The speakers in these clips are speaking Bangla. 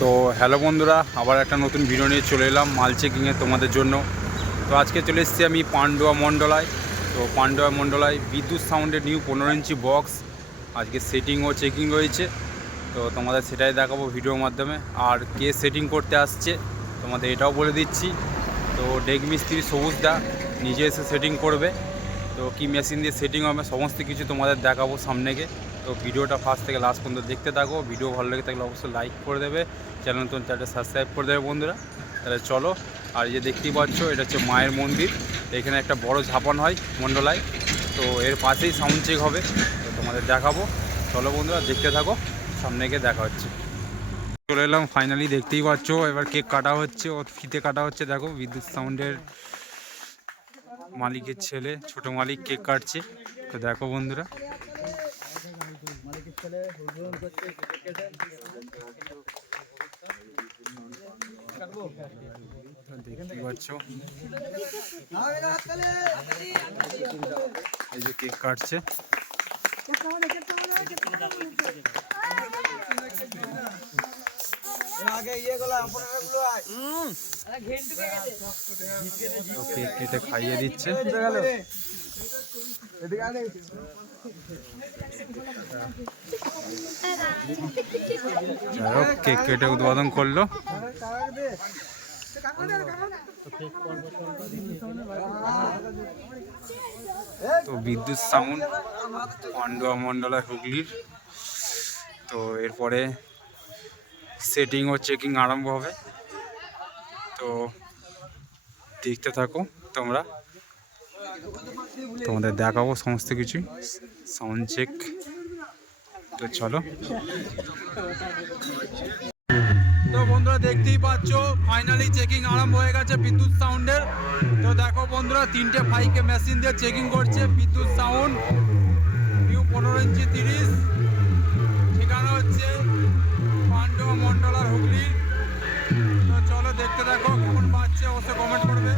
তো হ্যালো বন্ধুরা, আবার একটা নতুন ভিডিও নিয়ে চলে এলাম মাল চেকিংয়ে তোমাদের জন্য। তো আজকে চলে এসেছি আমি পান্ডুয়া মণ্ডলায়। তো পান্ডুয়া মণ্ডলায় বিদ্যুৎ সাউন্ডের নিউ 15 ইঞ্চি বক্স আজকে সেটিং ও চেকিং রয়েছে। তো তোমাদের সেটাই দেখাবো ভিডিওর মাধ্যমে। আর কে সেটিং করতে আসছে তোমাদের এটাও বলে দিচ্ছি। তো ডেক মিস্ত্রি সবুজদা নিজে এসে সেটিং করবে। তো কি মেশিন দিয়ে সেটিং হবে সমস্ত কিছু তোমাদের দেখাবো সামনে গিয়ে। তো ভিডিওটা ফার্স্ট থেকে লাস্ট পর্যন্ত দেখতে থাকো। ভিডিও ভালো লেগে থাকলে অবশ্যই লাইক করে দেবে, চ্যানেল নতুন চ্যানেলটা সাবস্ক্রাইব করে দেবে বন্ধুরা। তাহলে চলো। আর যে দেখতেই পাচ্ছ এটা হচ্ছে মায়ের মন্দির। এখানে একটা বড় ঝাপান হয় মণ্ডলায়। তো এর পাশেই সাউন্ড চেক হবে, তো তোমাদের দেখাবো। চলো বন্ধুরা, দেখতে থাকো, সামনে গিয়ে দেখা হচ্ছে। চলে এলাম ফাইনালি, দেখতেই পাচ্ছ এবার কেক কাটা হচ্ছে, ও ফিতে কাটা হচ্ছে। দেখো বিদ্যুৎ সাউন্ডের মালিকের ছেলে ছোট মালিক কেক কাটছে। তো দেখো বন্ধুরা, দেখতে পাচ্ছ এই যে কেক কাটছে। কেক কেটে খাইয়ে দিচ্ছে। কেক কেটে উদ্বোধন করলো। তো বিদ্যুৎ সাউন্ড পান্ডুয়া মণ্ডলা হুগলির। তো এরপরে সেটিং ও চেকিং আরম্ভ হবে। তো দেখতে থাকো তোমরা, তোমাদের দেখাবো সমস্ত কিছুই সাউন্ড চেক। তো চলো। তো বন্ধুরা দেখতেই পাচ্ছ ফাইনালি চেকিং আরম্ভ হয়ে গেছে বিদ্যুৎ সাউন্ডের। তো দেখো বন্ধুরা, 3টে ফাইকে মেশিন দিয়ে চেকিং করছে বিদ্যুৎ সাউন্ড নিউ 15 ইঞ্চি 30। ঠিকানা হচ্ছে পান্ডুয়া মণ্ডলার হুগলি। তো চলো দেখতে থাকো, কেমন পাচ্ছে অবশ্যই কমেন্ট করবে।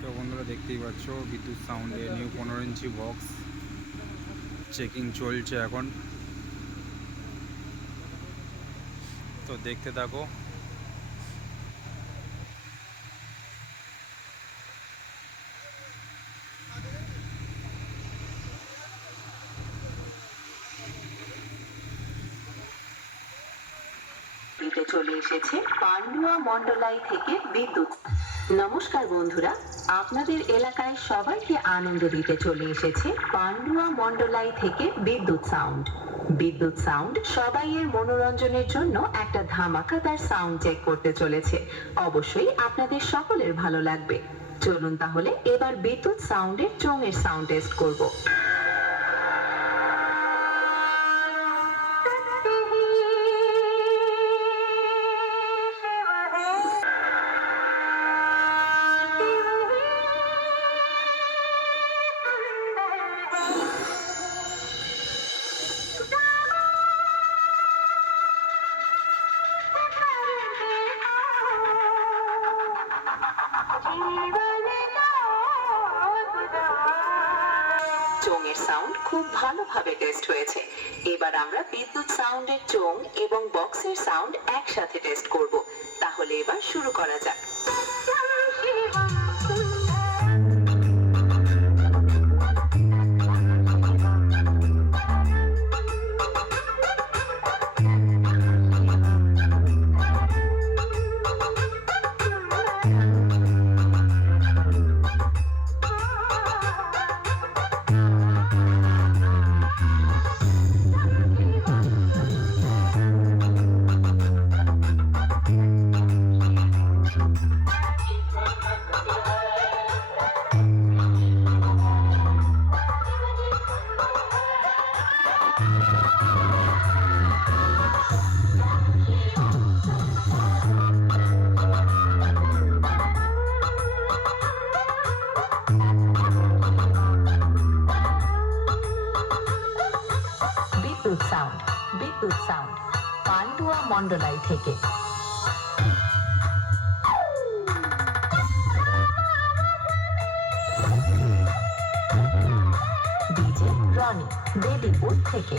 তো বন্ধুরা দেখতেই পাচ্ছ বিদ্যুৎ সাউন্ডে নিউ 15 ইঞ্চি বক্স চেকিং চলছে এখন। তো দেখতে থাকো। চলে এসেছে পান্ডুয়া মন্ডলাই থেকে বিদ্যুৎ। নমস্কার বন্ধুরা, আপনাদের এলাকায় সবাইকে আনন্দ দিতে চলে এসেছে পান্ডুয়া মন্ডলাই থেকে বিদ্যুৎ সাউন্ড। বিদ্যুৎ সাউন্ড সবাইয়ের মনোরঞ্জনের জন্য একটা ধামাকাদার সাউন্ড চেক করতে চলেছে। অবশ্যই আপনাদের সকলের ভালো লাগবে। চলুন তাহলে এবার বিদ্যুৎ সাউন্ডের চোঙের সাউন্ড টেস্ট করব। চোঙের সাউন্ড খুব ভালোভাবে টেস্ট হয়েছে। এবার আমরা বিদ্যুৎ সাউন্ডের চোঙ এবং বক্সের সাউন্ড একসাথে টেস্ট করব। তাহলে এবার শুরু করা যাক। বিদ্যুৎ সাউন্ড পান্ডুয়া মন্ডলাই থেকে। ডিজে রনি বেদিপুর থেকে।